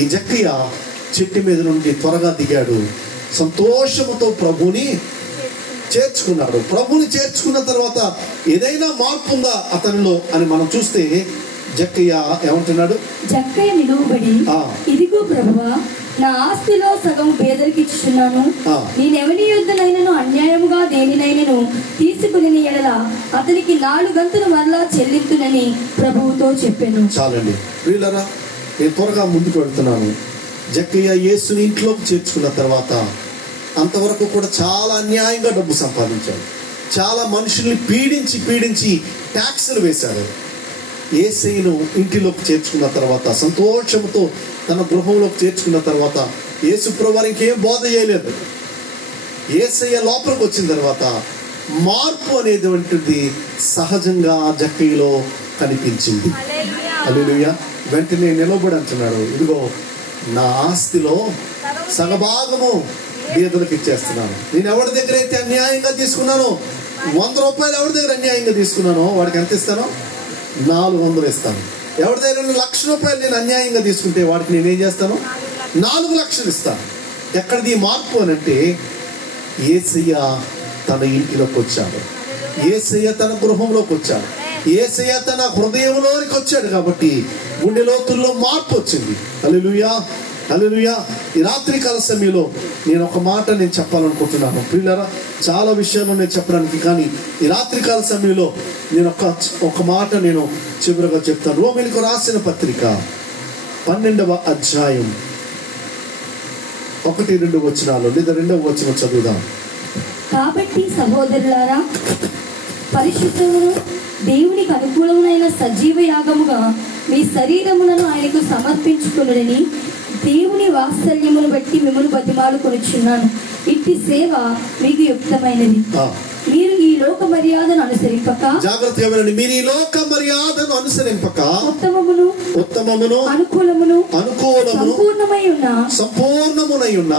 ఈ జక్కయ్య చెట్టు మీద నుండి త్వరగా దిగాడు. సంతోషముతో ప్రభుని చేర్చుకున్నాడు. ప్రభుని చేర్చుకున్న తర్వాత ఏదైనా మార్పు ఉందా అతనిలో అని మనం చూస్తే జక్కయ్య ఏమంటున్నాడు? జక్కయ్య నిలువబడి, ఇదిగో ప్రభువా, నా ఆస్తిలో సగం పేదరికి ఇచ్చుచున్నాను. నేనెవని యొద్దనైనను అన్యాయముగా దేనినైనను తీసుకుని ఎడల అతనికి 4 గంతులు మరలా చెల్లింతునని ప్రభువుతో చెప్పాను. చాలండి వీళ్ళరా, నేను త్వరగా ముందుకు వెళ్తున్నాను. జక్కయ్య యేసుని ఇంట్లోకి చేర్చుకున్న తర్వాత అంతవరకు కూడా చాలా అన్యాయంగా డబ్బు సంపాదించాడు. చాలా మనుషుల్ని పీడించి ట్యాక్సులు వేశాడు. యేసయ్యను ఇంటిలోకి చేర్చుకున్న తర్వాత సంతోషంతో తన గృహంలోకి చేర్చుకున్న తర్వాత యేసు ప్రభువారు ఇంకేం బోధ చేయలేదు. యేసయ్య లోపలికి వచ్చిన తర్వాత మార్పు అనేటువంటిది సహజంగా జక్కయ్యలో కనిపించింది. హల్లెలూయా. వెంటనే నిలబడి అంటున్నాడు, ఇదిగో నా ఆస్తిలో సగభాగము బీదలకు ఇచ్చేస్తున్నాను. నేను ఎవరి దగ్గర అయితే అన్యాయంగా తీసుకున్నానో, 100 రూపాయలు ఎవరి దగ్గర అన్యాయంగా తీసుకున్నానో వాడికి ఎంత ఇస్తానో 400 ఇస్తాను. ఎవరి దగ్గర 1,00,000 రూపాయలు నేను అన్యాయంగా తీసుకుంటే వాడికి నేనేం చేస్తాను? 4 లక్షలు ఇస్తాను. ఎక్కడిది మార్పు అని అంటే, యేసయ్య తన ఇంటిలోకి వచ్చాడు, యేసయ్య తన గృహంలోకి వచ్చాడు, యేసయ్య తన హృదయంలోనికి వచ్చాడు. కాబట్టి గుండె లోతుల్లో మార్పు వచ్చింది. హల్లెలూయా, హల్లెలూయా. ఈ రాత్రికాల సమయంలో నేను ఒక మాట చెప్పాలనుకుంటున్నాను ప్రియులారా. చాలా విషయాలు నేను చెప్పడానికి, కానీ ఈ రాత్రికాల సమయంలో నేను ఒక మాట నేను చివరిగా చెప్తాను. రోమీయులకు రాసిన పత్రిక 12వ అధ్యాయం 1-2 వచనాలు లేదా 2వ వచనం చదువుదాం. కాబట్టి సహోదరులారా, పరిశుద్ధమును దేవునికి అనుకూలమైన సజీవ యాగముగా మీ శరీరములను ఆయనకు సమర్పించుకొనుడని దేవుని వాత్సల్యమును బట్టి మిమ్మల్ని బతిమాలుకొనుచున్నాను. ఇట్టి సేవ మీకు యుక్తమైనది. మీరు ఈ లోక మర్యాదను అనుసరింపక, జాగ్రత్తగా వినండి, మీరు ఈ లోక మర్యాదను అనుసరింపక ఉత్తమమును అనుకూలమును సంపూర్ణమై ఉన్న